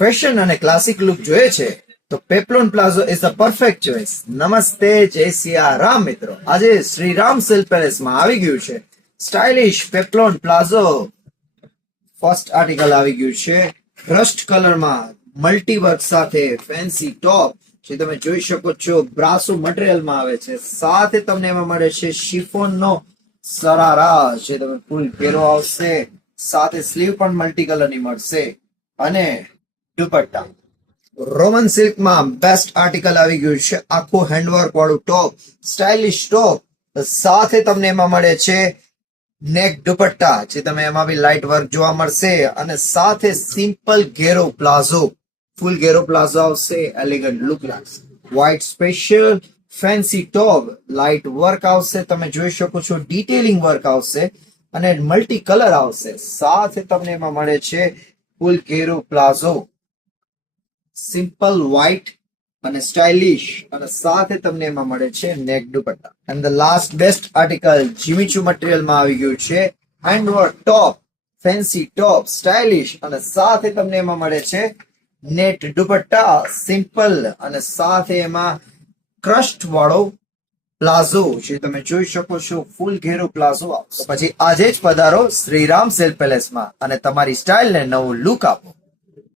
Fashion અને classic look જોઈએ છે તો peplum palazzo is the perfect choice. નમસ્તે, જય સિયારામ મિત્રો. આજે શ્રીરામ સિલ્ક પેલેસમાં આવી ગયું છે સ્ટાઇલિશ પેપ્લોન પ્લાઝો. ફર્સ્ટ આર્ટિકલ આવી ગયું છે રસ્ટ કલરમાં મલ્ટી વર્ક સાથે ફેન્સી ટોપ જે તમે જોઈ શકો છો બ્રાસો મટીરિયલમાં આવે છે. સાથે તમને એમાં મળે છે શિફોન નો સરારા જે તમે ફૂલ ઘેરો આવશે, સાથે સ્લીવ પણ મલ્ટી કલર ની મળશે અને દુપટ્ટા. રોમન સિલ્કમાં બેસ્ટ આર્ટિકલ આવી ગયું છે આખું હેન્ડવર્ક વાળું ટોપ, સ્ટાઇલિશ ટોપ. સાથે તમને એમાં મળે છે નેક દુપટ્ટા જે તમે એમાં બી લાઇટ વર્ક જોવા મળશે અને સાથે સિમ્પલ ઘેરો પ્લાઝો, ફૂલ ઘેરો પ્લાઝો આવશે, એલિગન્ટ લુક લાગશે. વ્હાઇટ સ્પેશિયલ ફેન્સી ટોપ, લાઇટ વર્ક આવશે, તમે જોઈ શકો છો ડિટેલિંગ વર્ક આવશે અને મલ્ટી કલર આવશે. સાથે તમને એમાં મળે છે ફૂલ ઘેરો પ્લાઝો, સિમ્પલ વ્હાઇટ અને સ્ટાઇલિશ, અને સાથે તમને એમાં મળે છે neck dupatta. And the last best article Jimmy Choo મટીરિયલમાં આવી ગયું છે handwork top, fancy top, stylish, અને સાથે તમને એમાં મળે છે નેટ દુપટ્ટા, સિમ્પલ, અને સાથે એમાં ક્રસ્ટ વાળો પ્લાઝો જે તમે જોઈ શકો છો ફૂલ ઘેરો પ્લાઝો આવશે. પછી આજે જ પધારો શ્રીરામ સિલ્ક પેલેસમાં અને તમારી સ્ટાઇલને નવું લુક આપો.